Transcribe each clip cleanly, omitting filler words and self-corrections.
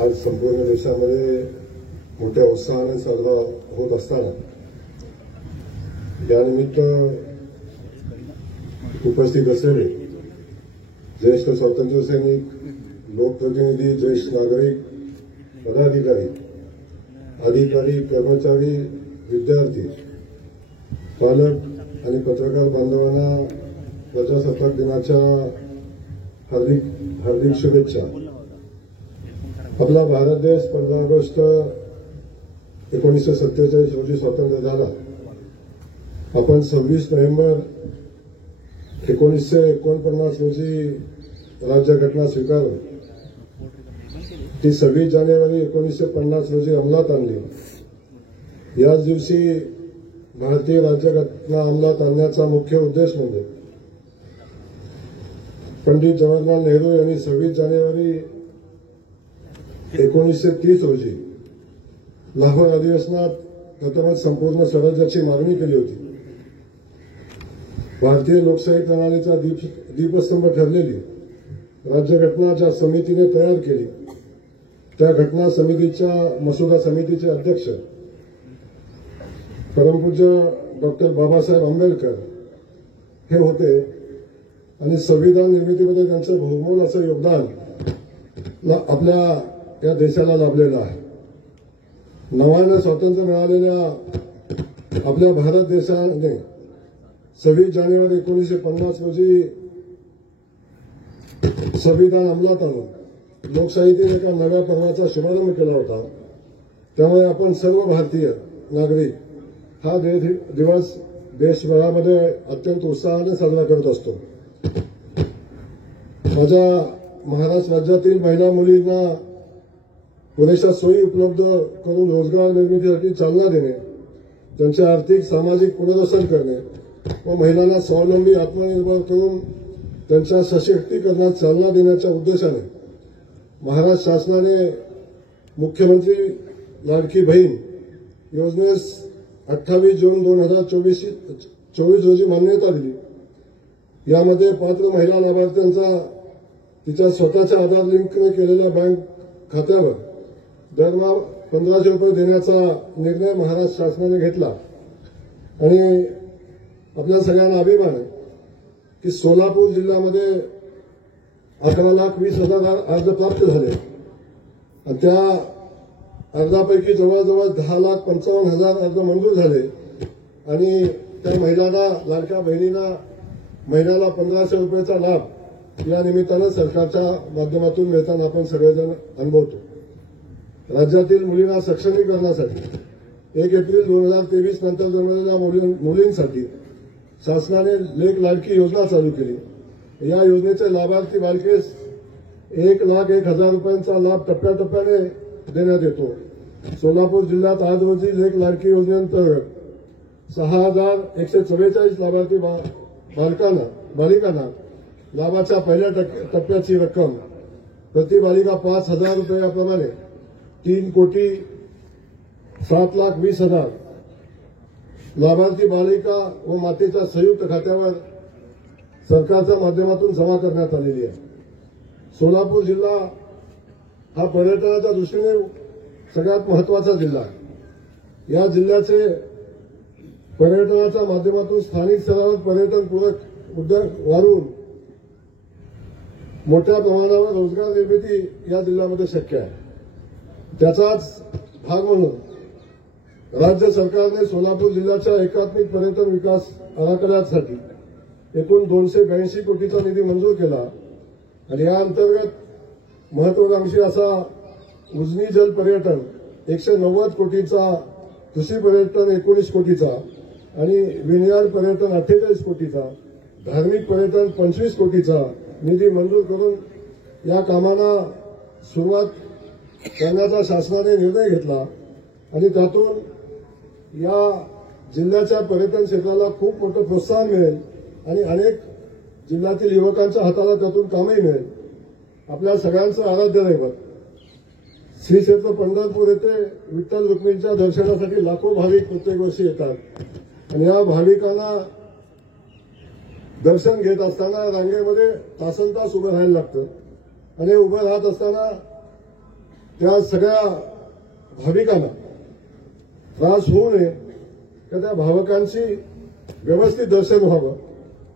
आज संपूर्ण देशामध्ये मोठ्या उत्साहाने साजरा होत असताना यानिमित्त उपस्थित असलेले ज्येष्ठ स्वातंत्र्य सैनिक, लोकप्रतिनिधी, ज्येष्ठ नागरिक, पदाधिकारी, अधिकारी, कर्मचारी, विद्यार्थी, पालक आणि पत्रकार बांधवांना प्रजासत्ताक दिनाच्या हार्दिक शुभेच्छा। आपला भारत देश 15 ऑगस्ट 1947 रोजी स्वतंत्र झाला। आपण 26 नोव्हेंबर 1949 रोजी राज्यघटना स्वीकारून ती 26 जानेवारी 1950 रोजी अंमलात आणली। याच दिवशी भारतीय राज्यघटना अंमलात आणण्याचा मुख्य उद्देश म्हणजे पंडित जवाहरलाल नेहरू यांनी 26 जानेवारी 1930 रोजी लाहोर अधिवेशनात प्रथमच संपूर्ण स्वराज्याची मागणी केली होती। भारतीय लोकशाही प्रणालीचा दीपस्तंभ ठरलेली राज्यघटना ज्या समितीने तयार केली त्या घटना समितीच्या मसुदा समितीचे अध्यक्ष परमपूज्य डॉक्टर बाबासाहेब आंबेडकर हे होते आणि संविधान निर्मितीमध्ये त्यांचं बहुमोल असं योगदान आपल्या या देशाला लाभलेलं आहे। नव्यानं स्वातंत्र्य मिळालेल्या आपल्या भारत देशाने 26 जानेवारी 1950 रोजी संविधान अंमलात आणून लोकशाहीतील एका नव्या पर्वाचा शुभारंभ केला होता। त्यामुळे आपण सर्व भारतीय नागरिक हा दिवस देशभरामध्ये अत्यंत उत्साहाने साजरा करत असतो। माझ्या महाराष्ट्र राज्यातील महिला मुलींना पुरेशा सोयी उपलब्ध करून रोजगार निर्मितीसाठी चालना देणे, त्यांचे आर्थिक सामाजिक पुनर्वसन करणे व महिलांना स्वावलंबी आत्मनिर्भर करून त्यांच्या सशक्तीकरणात चालना देण्याच्या उद्देशाने महाराष्ट्र शासनाने मुख्यमंत्री लाडकी बहीण योजनेस 28 जून 2024 रोजी मान्यता दिली। यामध्ये पात्र महिला लाभार्थ्यांचा तिच्या स्वतःच्या आधार लिंकने केलेल्या बँक खात्यावर दरमहा 1500 रुपये देण्याचा निर्णय महाराष्ट्र शासनाने घेतला आणि आपल्या सगळ्यांना अभिमान आहे की सोलापूर जिल्ह्यामध्ये 11,20,000 अर्ज प्राप्त झाले आणि त्या अर्जापैकी जवळजवळ 10,55,000 अर्ज मंजूर झाले आणि त्या महिलांना, लाडक्या बहिणींना महिन्याला 1500 रुपयाचा लाभ या निमित्तानं सरकारच्या माध्यमातून मिळताना आपण सगळेजण अनुभवतो। राज्यातील मुलींना सक्षमीकरणासाठी 1 एप्रिल 2023 नंतर जन्मलेल्या मुलींसाठी शासनाने लेक लाडकी योजना चालू केली। या योजनेचे लाभार्थी बालकेस 1,01,000 रुपयांचा लाभ टप्प्याटप्प्याने देण्यात येतो। सोलापूर जिल्ह्यात आज रोजी लेक लाडकी योजनेअंतर्गत 6,144 लाभार्थी बालिकांना लाभाच्या पहिल्या टप्प्याची रक्कम प्रति बालिका 5,000 रुपये याप्रमाणे 3,07,20,000 लाभार्थी बालिका व मातेच्या संयुक्त खात्यावर सरकारच्या माध्यमातून जमा करण्यात आलेली आहे। सोलापूर जिल्हा हा पर्यटनाच्या दृष्टीने सगळ्यात महत्वाचा जिल्हा आहे। या जिल्ह्याचे पर्यटनाच्या माध्यमातून स्थानिक स्तरावर पर्यटनपूरक उद्योग वाढवून मोठ्या प्रमाणावर रोजगार निर्मिती या जिल्ह्यामध्ये शक्य आहे। त्याचाच भाग म्हणून राज्य सरकारने सोलापूर जिल्ह्याच्या एकात्मिक पर्यटन विकास आराखड्यासाठी एकूण 282 कोटीचा निधी मंजूर केला आणि या अंतर्गत महत्वाकांक्षी असा उजनी जल पर्यटन 190 कोटीचा, कृषी पर्यटन 19 कोटीचा आणि विनयाड पर्यटन 48 कोटीचा, धार्मिक पर्यटन 25 कोटीचा निधी मंजूर करून या कामांना सुरुवात करण्याचा शासनाने निर्णय घेतला आणि त्यातून या जिल्ह्याच्या पर्यटन क्षेत्राला खूप मोठं प्रोत्साहन मिळेल आणि अनेक जिल्ह्यातील युवकांच्या हाताला त्यातून कामही मिळेल। आपल्या सगळ्यांचं आराध्य दैवत श्री क्षेत्र पंढरपूर येथे विठ्ठल रुक्मिणीच्या दर्शनासाठी लाखो भाविक प्रत्येक वर्षी येतात आणि या भाविकांना दर्शन घेत असताना रांगेमध्ये तासनतास उभं राहायला लागतं आणि उभं राहत असताना त्या सगळ्या भाविकांना त्रास होऊ नये तर त्या भाविकांची व्यवस्थित दर्शन व्हावं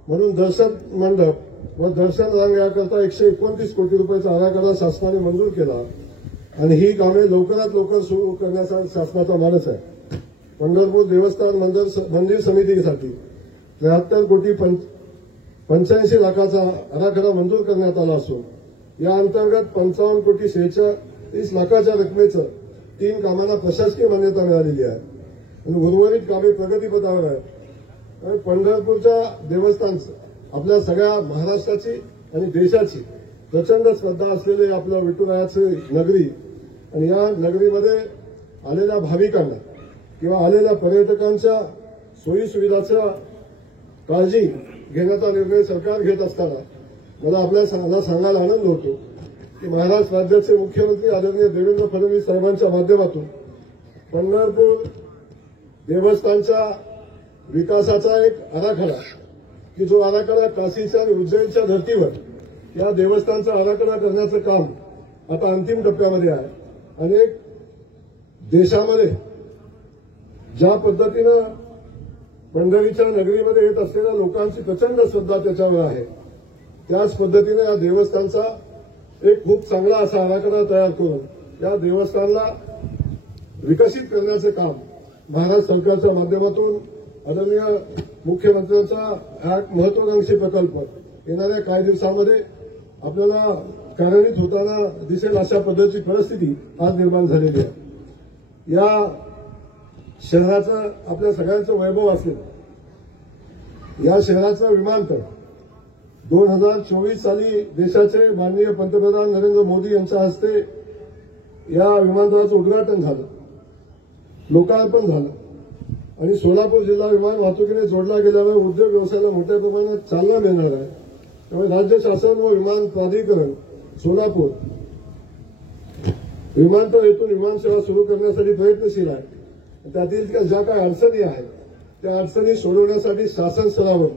म्हणून दर्शन मंडप व दर्शन रांग याकरता 129 कोटी रुपयाचा आराखडा शासनाने मंजूर केला आणि ही कामे लवकरात लवकर सुरू करण्याचा शासनाचा मानस आहे. पंढरपूर देवस्थान मंदिर समितीसाठी 73 कोटी 85 लाखाचा आराखडा मंजूर करण्यात आला असून या अंतर्गत 55 कोटी 46 लाखाच्या रकमेचं 3 कामांना प्रशासकीय मान्यता मिळालेली आहे आणि उर्वरित कामे प्रगतीपथावर आहेत. आणि पंढरपूरच्या देवस्थानचं आपल्या सगळ्या महाराष्ट्राची आणि देशाची प्रचंड श्रद्धा असलेले आपलं विठुरायाची नगरी आणि या नगरीमध्ये आलेल्या भाविकांना किंवा आलेल्या पर्यटकांच्या सोयीसुविधाच्या काळजी घेण्याचा निर्णय सरकार घेत असताना मला आपल्याला सांगायला आनंद होतो की महाराष्ट्र राज्याचे मुख्यमंत्री आदरणीय देवेंद्र फडणवीस साहेबांच्या माध्यमातून पंढरपूर देवस्थानच्या विकासाचा एक आराखडा की जो आराखडा काशीच्या आणि उज्जैनच्या धर्तीवर या देवस्थानचा आराखडा करण्याचं काम आता अंतिम टप्प्यामध्ये आहे. अनेक देशामध्ये ज्या पद्धतीनं पंढरीच्या नगरीमध्ये येत असलेल्या लोकांची प्रचंड श्रद्धा त्याच्यावर आहे त्याच पद्धतीने या देवस्थानचा एक खूप चांगला असा आराखडा तयार करून या देवस्थानला विकसित करण्याचे काम महाराष्ट्र सरकारच्या माध्यमातून आदरणीय मुख्यमंत्र्यांचा हा महत्वाकांक्षी प्रकल्प येणाऱ्या काही दिवसांमध्ये आपल्याला कार्यान्वित होताना दिसेल अशा पद्धतीची परिस्थिती आज निर्माण झालेली आहे. या शहराचं आपल्या सगळ्यांचं वैभव असलेलं या शहराचं विमानतळ 2024 साली देशाचे माननीय पंतप्रधान नरेंद्र मोदी यांच्या हस्ते या विमानतळाचं उद्घाटन झालं, लोकार्पण झालं आणि सोलापूर जिल्हा विमान वाहतुकीने जोडला गेल्यामुळे उद्योग व्यवसायाला मोठ्या प्रमाणात चालना मिळणार आहे. त्यामुळे राज्य शासन व विमान प्राधिकरण सोलापूर विमानतळ येथून विमानसेवा सुरू करण्यासाठी प्रयत्नशील आहे. त्यातील ज्या काही अडचणी आहेत त्या अडचणी सोडवण्यासाठी शासन स्तरावर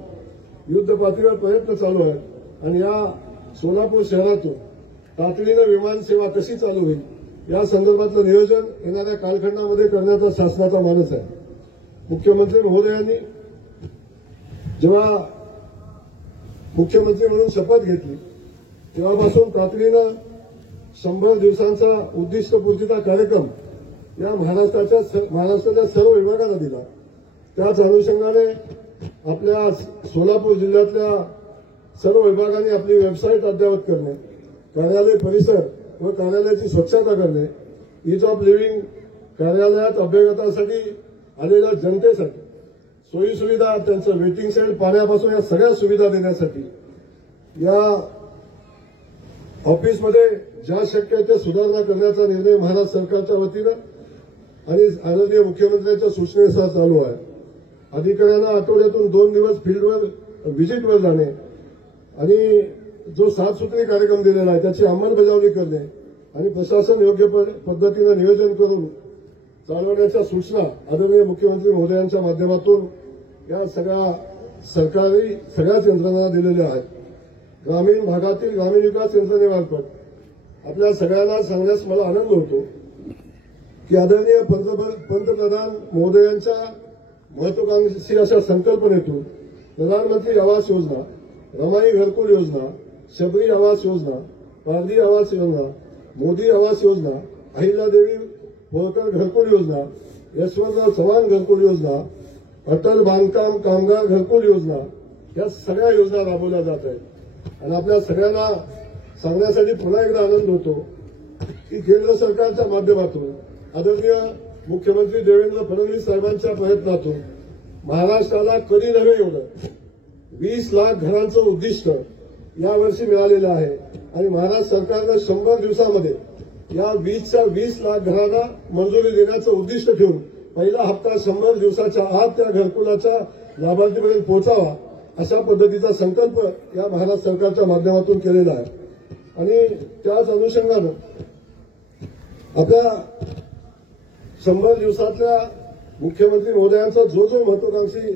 युद्ध पातळीवर प्रयत्न चालू आहेत आणि या सोलापूर शहरातून तातडीनं विमानसेवा कशी चालू होईल या संदर्भातलं नियोजन येणाऱ्या कालखंडामध्ये करण्याचा शासनाचा मानस आहे. मुख्यमंत्री महोदयांनी जेव्हा मुख्यमंत्री म्हणून शपथ घेतली तेव्हापासून तातडीनं 100 दिवसांचा उद्दिष्टपूर्तीचा कार्यक्रम या महाराष्ट्राच्या सर्व विभागांना दिला. त्याच अनुषंगाने आपल्या सोलापूर जिल्ह्यातल्या सर्व विभागांनी आपली वेबसाईट अद्ययावत करणे, कार्यालय परिसर व कार्यालयाची स्वच्छता करणे, ईज ऑफ लिव्हिंग, कार्यालयात अभ्यागतासाठी आलेल्या जनतेसाठी सोयीसुविधा, त्यांचं वेटिंग शेड, पाण्यापासून या सगळ्या सुविधा देण्यासाठी या ऑफिसमध्ये ज्या शक्य आहे त्या सुधारणा करण्याचा निर्णय महाराष्ट्र सरकारच्या वतीनं आणि आदरणीय मुख्यमंत्र्यांच्या सूचनेनुसार चालू आहे. अधिकाऱ्यांना आठवड्यातून 2 दिवस फील्डवर व्हिजिटवर जाणे आणि जो 7 सूत्री कार्यक्रम दिलेला आहे त्याची अंमलबजावणी करणे आणि प्रशासन योग्य पद्धतीनं नियोजन करून चालवण्याच्या सूचना आदरणीय मुख्यमंत्री महोदयांच्या माध्यमातून या सगळ्याच यंत्रणांना दिलेल्या आहेत. ग्रामीण भागातील ग्रामीण विकास यंत्रणेमार्फत आपल्या सगळ्यांना सांगण्यास मला आनंद होतो की आदरणीय पंतप्रधान महोदयांच्या महत्वाकांक्षी अशा संकल्पनेतून प्रधानमंत्री आवास योजना, रमाई घरकुल योजना, शबरी आवास योजना, पारधी आवास योजना, मोदी आवास योजना, अहिल्यादेवी होळकर घरकुल योजना, यशवंतराव चव्हाण घरकुल योजना, अटल बांधकाम कामगार घरकुल योजना या सगळ्या योजना राबवल्या जात आहेत. आणि आपल्या सगळ्यांना सांगण्यासाठी पुन्हा एकदा आनंद होतो की केंद्र सरकारच्या माध्यमातून आदरणीय मुख्यमंत्री देवेंद्र फडणवीस साहेबांच्या प्रयत्नातून महाराष्ट्राला कधी नव्हे एवढं 20 लाख घरांचं उद्दिष्ट यावर्षी मिळालेलं आहे आणि महाराष्ट्र सरकारनं 100 दिवसामध्ये या 20 लाख घरांना मंजुरी देण्याचं उद्दिष्ट ठेवून पहिला हप्ता 100 दिवसाच्या आत त्या घरकुलाच्या लाभार्थीपर्यंत पोहोचावा अशा पद्धतीचा संकल्प या महाराष्ट्र सरकारच्या माध्यमातून केलेला आहे. आणि त्याच अनुषंगानं आपल्या 100 दिवसातल्या मुख्यमंत्री महोदयांचा जो महत्वाकांक्षी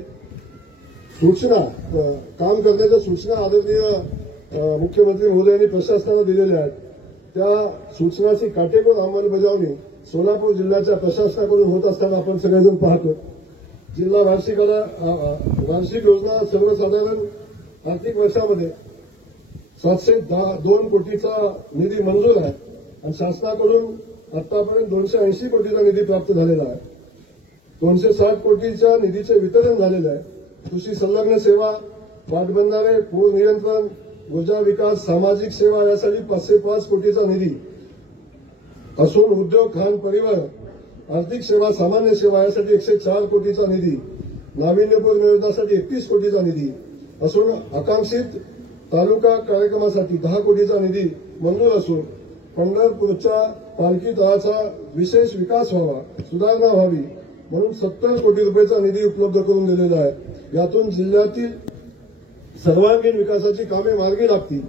सूचना काम करण्याच्या सूचना आदरणीय मुख्यमंत्री महोदयांनी प्रशासनाला दिलेल्या आहेत त्या सूचनाची काटेकोर अंमलबजावणी सोलापूर जिल्ह्याच्या प्रशासनाकडून होत असताना आपण सगळेजण पाहतो. जिल्हा वार्षिक योजना सर्वसाधारण आर्थिक वर्षामध्ये 702 कोटीचा निधी मंजूर आहे आणि शासनाकडून आतापर्यंत 280 कोटीचा निधी प्राप्त झालेला आहे. 260 कोटीच्या निधीचे वितरण झालेलं आहे. कृषी संलग्न सेवा, पाटबंधारे, पूर नियंत्रण, ऊर्जा विकास, सामाजिक सेवा यासाठी 505 कोटीचा निधी असून उद्योग, खाण, परिवहन, आर्थिक सेवा, सामान्य सेवा यासाठी 104 कोटीचा निधी, नाविन्यपूर्ण योजनासाठी 31 कोटीचा निधी असून आकांक्षित तालुका कार्यक्रमासाठी 10 कोटीचा निधी मंजूर असून पंढरपूरच्या पालखी तळाचा विशेष विकास व्हावा, सुधारणा व्हावी म्हणून 70 कोटी रुपयाचा निधी उपलब्ध करून दिलेला आहे. यातून जिल्ह्यातील सर्वांगीण विकासाची कामे मार्गी लागतील.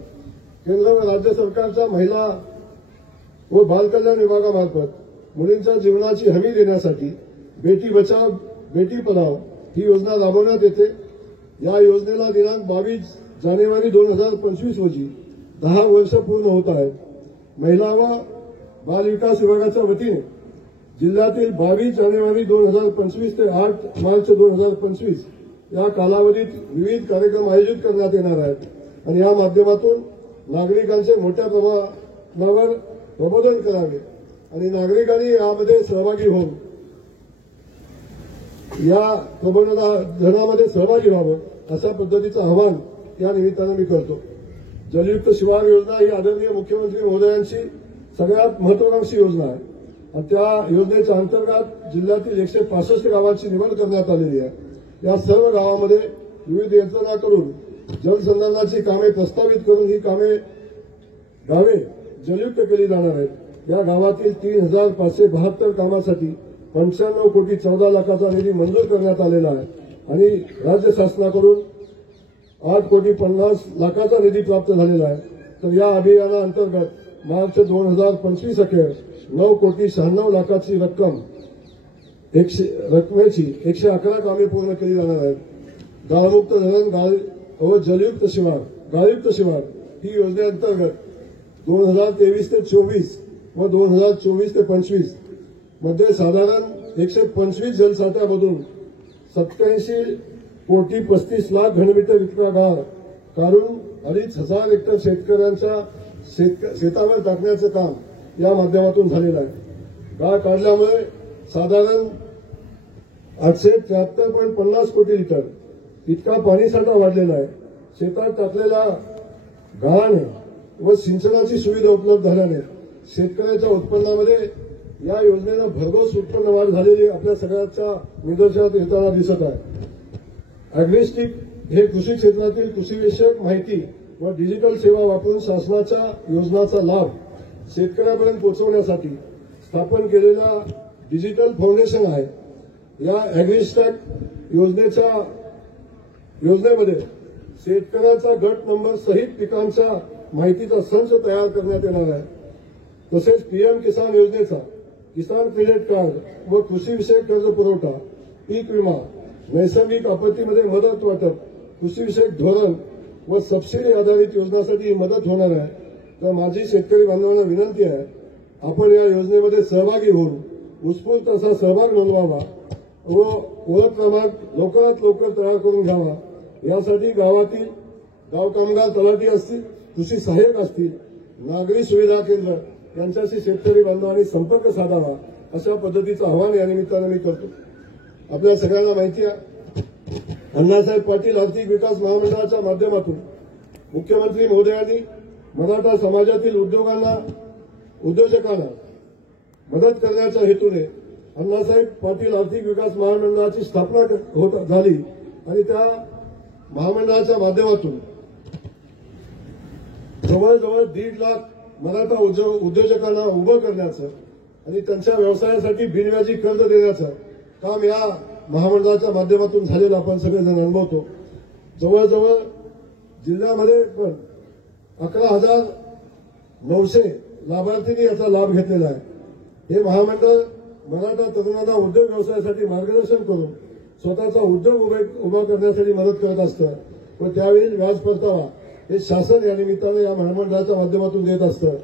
केंद्र व राज्य सरकारच्या महिला व बालकल्याण विभागामार्फत मुलींच्या जीवनाची हमी देण्यासाठी बेटी बचाव बेटी पढाओ ही योजना राबवण्यात येते. या योजनेला दिनांक 22 जानेवारी 2025 रोजी 10 वर्ष पूर्ण होत आहेत. महिला व बालविकास विभागाच्या वतीने जिल्ह्यातील 22 जानेवारी 2025 ते 8 मार्च 2025 या कालावधीत विविध कार्यक्रम आयोजित करण्यात येणार आहेत आणि या माध्यमातून नागरिकांचे मोठ्या प्रमाणावर प्रबोधन करावे आणि नागरिकांनी यामध्ये सहभागी होऊन या प्रबोधनामध्ये सहभागी व्हावं अशा पद्धतीचं आवाहन या निमित्तानं मी करतो. जलयुक्त शिवार योजना ही आदरणीय मुख्यमंत्री महोदयांची सगळ्यात महत्वाकांक्षी योजना आहे आणि त्या योजनेच्या अंतर्गत जिल्ह्यातील 165 गावांची निवड करण्यात आलेली आहे. या सर्व गावांमध्ये विविध यंत्रणांकडून जलसंधारणाची कामे प्रस्तावित करून ही गावे जलयुक्त केली जाणार आहेत. या गावातील 3572 कामासाठी 95 कोटी 14 लाखाचा निधी मंजूर करण्यात आलेला आहे आणि राज्य शासनाकडून 8 कोटी 50 लाखाचा निधी प्राप्त झालेला आहे. तर या अभियानाअंतर्गत मार्च 2025 अखेर 9 कोटी 96 लाखाची रकमेची 111 कामे पूर्ण केली जाणार आहेत. गाळमुक्त धरण व जलयुक्त शिवार ही योजनेअंतर्गत 2023 ते 24 व 2024 ते 25 मध्ये साधारण 125 जलसाठ्यामधून 87 कोटी 35 लाख घनमीटर इतका गाळ काढून 2,500 हेक्टर शेतकऱ्यांच्या शेतावर टाकण्याचं काम या माध्यमातून झालेलं आहे. गाळ काढल्यामुळे साधारण 873.50 कोटी लिटर इतका पाणीसाठा वाढलेला आहे. शेतात टाकलेल्या गाळाने व सिंचनाची सुविधा उपलब्ध झाल्याने शेतकऱ्याच्या उत्पन्नामध्ये या योजनेनं भरघोस उत्पन्न वाढ झालेली आपल्या सगळ्यांच्या निदर्शनात येताना दिसत आहे. अॅग्रिस्टिक हे कृषी क्षेत्रातील कृषीविषयक माहिती व डिजिटल सेवा वापरून शासनाच्या योजनांचा लाभ शेतकऱ्यापर्यंत पोहोचवण्यासाठी स्थापन केलेला डिजिटल फाउंडेशन आहे. या अॅग्रिस्टॅक योजनेमध्ये शेतकऱ्यांचा गट नंबर सहित पिकांच्या माहितीचा संच तयार करण्यात येणार आहे. तसेच पीएम किसान योजनेचा किसान क्रेडिट कार्ड व कृषीविषयक कर्ज पुरवठा, पीक विमा, नैसर्गिक आपत्तीमध्ये मदत वाटप, कृषीविषयक धोरण व सबसिडी आधारित योजनांसाठी ही मदत होणार आहे. तर माझी शेतकरी बांधवांना विनंती आहे, आपण या योजनेमध्ये सहभागी होऊन उत्स्फूर्त असा सहभाग नोंदवावा व ओळख क्रमांक लवकरात लवकर तयार करून घ्यावा. यासाठी गावातील गाव कामगार तलाठी असतील, कृषी सहाय्यक असतील, नागरी सुविधा केंद्र यांच्याशी शेतकरी बांधवांनी संपर्क साधावा अशा पद्धतीचं आवाहन या निमित्तानं मी करतो. आपल्या सगळ्यांना माहिती आहे, अण्णासाहेब पाटील आर्थिक विकास महामंडळाच्या माध्यमातून मुख्यमंत्री महोदयांनी मराठा समाजातील उद्योजकांना मदत करण्याच्या हेतूने अण्णासाहेब पाटील आर्थिक विकास महामंडळाची स्थापना झाली आणि त्या महामंडळाच्या माध्यमातून जवळजवळ 1.5 लाख मराठा उद्योजकांना उभं करण्याचं आणि त्यांच्या व्यवसायासाठी बिनव्याजी कर्ज देण्याचं काम या महामंडळाच्या माध्यमातून झालेलं आपण सगळेजण अनुभवतो. जवळजवळ जिल्ह्यामध्ये पण 11,900 लाभार्थींनी याचा लाभ घेतलेला आहे. हे महामंडळ मराठा तरुणांना उद्योग व्यवसायासाठी मार्गदर्शन करून स्वतःचा उद्योग उभा करण्यासाठी मदत करत असतं व त्यावेळी व्याज परतावा हे शासन या निमित्तानं या महामंडळाच्या माध्यमातून देत असतं.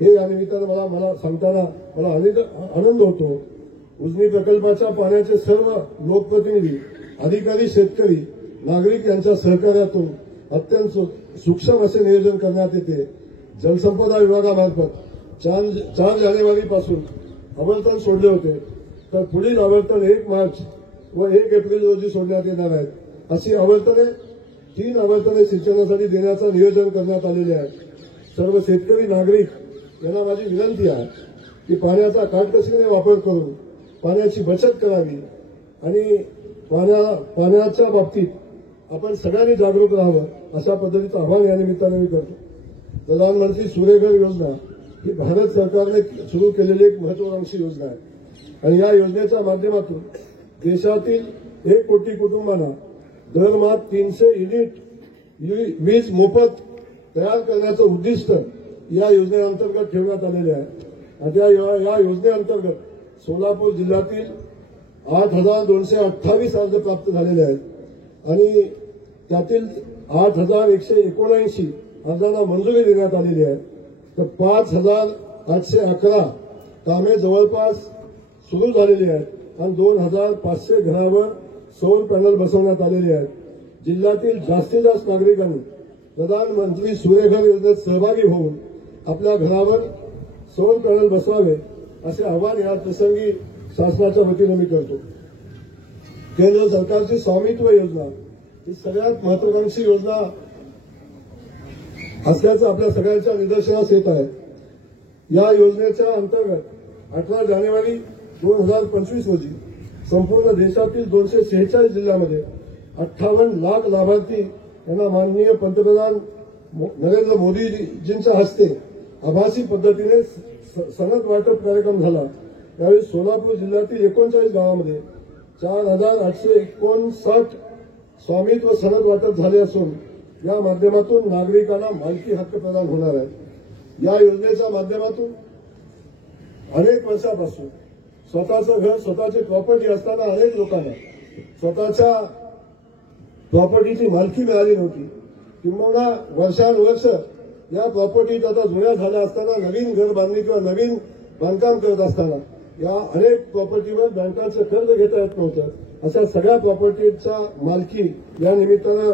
हे या निमित्तानं मला सांगताना मला आनंद होतो. उजनी प्रकल्पाच्या पाण्याचे सर्व लोकप्रतिनिधी, अधिकारी, शेतकरी, नागरिक यांच्या सहकार्यातून अत्यंत सूक्ष्म असे नियोजन करण्यात येते. जलसंपदा विभागामार्फत 4 जानेवारीपासून आवर्तन सोडले होते, तर पुढील आवर्तन 1 मार्च व 1 एप्रिल रोजी सोडण्यात येणार आहेत. अशी आवर्तने 3 आवर्तने सिंचनासाठी देण्याचं नियोजन करण्यात आलेले आहे. सर्व शेतकरी, नागरिक यांना माझी विनंती आहे की पाण्याचा काटकसरीने वापर करून पाण्याची बचत करावी आणि पाण्याच्या बाबतीत आपण सगळ्यांनी जागरूक राहावं, अशा पद्धतीचं आवाहन या निमित्ताने मी करतो. प्रधानमंत्री सूर्यघर योजना ही भारत सरकारने सुरू केलेली एक महत्वाकांक्षी योजना आहे आणि या योजनेच्या माध्यमातून देशातील 1 कोटी कुटुंबांना दरमहा 300 युनिट वीज मोफत तयार करण्याचं उद्दिष्ट या योजनेअंतर्गत ठेवण्यात आलेले आहे. आणि या योजनेअंतर्गत सोलापूर जिल्ह्यातील 8,228 अर्ज प्राप्त झालेले आहेत आणि त्यातील 8,179 अर्जांना मंजुरी देण्यात आलेली आहे. तर 5,811 कामे जवळपास सुरू झालेली आहेत आणि 2,500 घरावर सौर पॅनल बसवण्यात आलेले आहेत. जिल्ह्यातील जास्तीत जास्त नागरिकांनी प्रधानमंत्री सूर्यघर योजनेत सहभागी होऊन आपल्या घरावर सौर पॅनल बसवावे असे आवाहन या प्रसंगी शासनाच्या वतीने मी करतो. केंद्र सरकारची स्वामित्व योजना ही सगळ्यात महत्वाकांक्षी योजना असल्याचं आपल्या सगळ्यांच्या निदर्शनास येत आहे. या योजनेच्या अंतर्गत 18 जानेवारी 2025 रोजी संपूर्ण देशातील 246 जिल्ह्यामध्ये 58 लाख लाभार्थी यांना माननीय पंतप्रधान नरेंद्र मोदीजींच्या हस्ते आभासी पद्धतीने सनद वाटप कार्यक्रम झाला. यावेळी सोलापूर जिल्ह्यातील 39 गावांमध्ये 4,859 स्वामित्व सनद वाटप झाले असून या माध्यमातून नागरिकांना मालकी हक्क प्रदान होणार आहे. या योजनेच्या माध्यमातून अनेक वर्षापासून स्वतःचं घर, स्वतःची प्रॉपर्टी असताना अनेक लोकांना स्वतःच्या प्रॉपर्टीची मालकी मिळाली नव्हती. किंबहुना वर्षानुवर्ष या प्रॉपर्टीत आता जुन्या झाल्या असताना नवीन घर बांधणी किंवा नवीन बांधकाम करत असताना या अनेक प्रॉपर्टीवर बँकांचं कर्ज घेता येत नव्हतं. अशा सगळ्या प्रॉपर्टीचा मालकी या निमित्तानं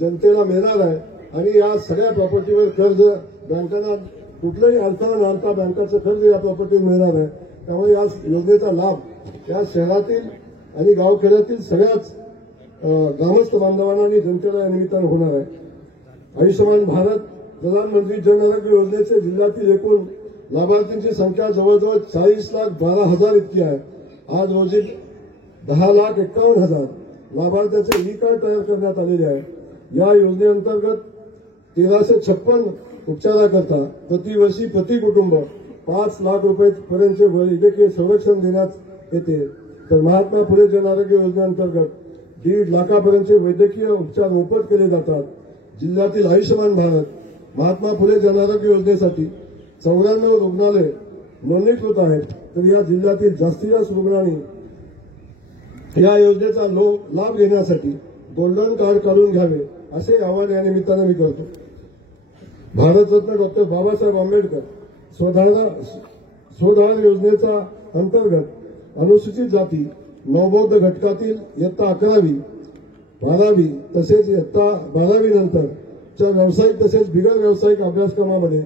जनतेला मिळणार आहे आणि या सगळ्या प्रॉपर्टीवर कर्ज बँकांना कुठलंही अडथळा न आणता बँकाचं कर्ज या प्रॉपर्टीवर मिळणार आहे. त्यामुळे या योजनेचा लाभ या शहरातील आणि गावखेड्यातील सगळ्याच ग्रामस्थ बांधवांना आणि जनतेला या निमित्तानं होणार आहे. आयुष्यमान भारत प्रधानमंत्री जन आरोग्य योजनेचे जिल्ह्यातील एकूण लाभार्थींची संख्या जवळजवळ 40,12,000 इतकी आहे. आज रोजी 10,51,000 लाभार्थ्याचे ई कार्ड तयार करण्यात आलेले आहे. या योजनेअंतर्गत 1,356 उपचाराकरता प्रतिवर्षी प्रति कुटुंब 5 लाख रुपयांपर्यंतचे वैद्यकीय संरक्षण देण्यात येते. तर महात्मा फुले जन आरोग्य योजनेअंतर्गत 1.5 लाखापर्यंतचे वैद्यकीय उपचार मोफत केले जातात. जिल्ह्यातील आयुष्यमान भारत महात्मा फुले जन आरोग्य योजनेसाठी 94 रुग्णालय नोंदणीकृत आहेत. तर या जिल्ह्यातील जास्तीत जास्त रुग्णांनी या योजनेचा लाभ घेण्यासाठी गोल्डन कार्ड काढून घ्यावे असे आवाहन या निमित्तानं मी करतो. भारतरत्न डॉक्टर बाबासाहेब आंबेडकर स्वधारण योजनेचा अंतर्गत अनुसूचित जाती नवबौद्ध घटकातील इयत्ता 11वी 12वी तसेच इयत्ता 12वी नंतरच्या व्यावसायिक तसेच बिगर व्यावसायिक अभ्यासक्रमामध्ये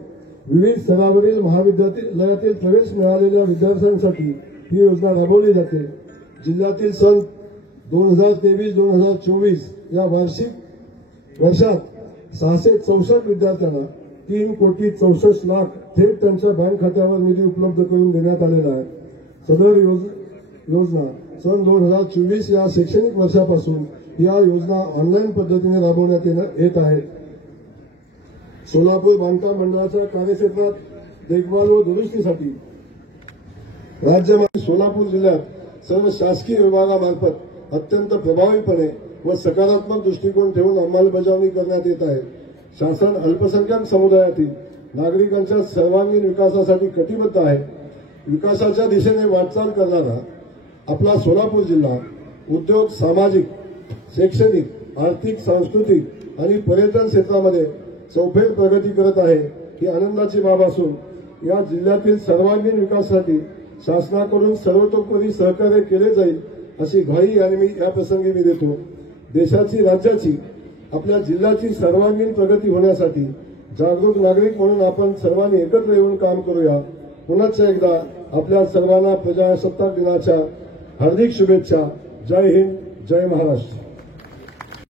विविध स्तरावरील महाविद्यालयातील प्रवेश मिळालेल्या विद्यार्थ्यांसाठी ही योजना राबवली जाते. जिल्ह्यातील सन 2023-2024 या वार्षिक वर्षात 664 विद्यार्थ्यांना 3,64 लाख थेट त्यांच्या बँक खात्यावर निधी उपलब्ध करून देण्यात आलेला आहे. सदर योजना सन 2024 या शैक्षणिक वर्षापासून या योजना ऑनलाईन पद्धतीने राबवण्यात येत आहेत. सोलापूर बांधकाम मंडळाच्या कार्यक्षेत्रात देखभाल व दुरुस्तीसाठी राज्यामध्ये सोलापूर जिल्ह्यात सर्व शासकीय विभागामार्फत अत्यंत प्रभावीपणे व सकारात्मक दृष्टिकोन ठेवून अंमलबजावणी करण्यात येत आहे. शासन अल्पसंख्याक समुदायातील नागरिकांच्या सर्वांगीण विकासासाठी कटिबद्ध आहे. विकासाच्या दिशेने वाटचाल करणारा आपला सोलापूर जिल्हा उद्योग, सामाजिक, शैक्षणिक, आर्थिक, सांस्कृतिक आणि पर्यटन क्षेत्रामध्ये चौफेर प्रगती करत आहे ही आनंदाची बाब असून या जिल्ह्यातील सर्वांगीण विकासासाठी शासनाकडून सर्वतोपरी सहकार्य केले जाईल अशी ग्वाही आणि मी या प्रसंगी मी देतो। देशाची, राज्याची, आपल्या जिल्ह्याची सर्वांगीण प्रगती होण्यासाठी जागरूक नागरिक म्हणून आपण सर्वांनी एकत्र येऊन काम करूया। पुन्हा एकदा आपल्या सर्वांना प्रजासत्ताक दिनाच्या हार्दिक शुभेच्छा। जय हिंद, जय महाराष्ट्र।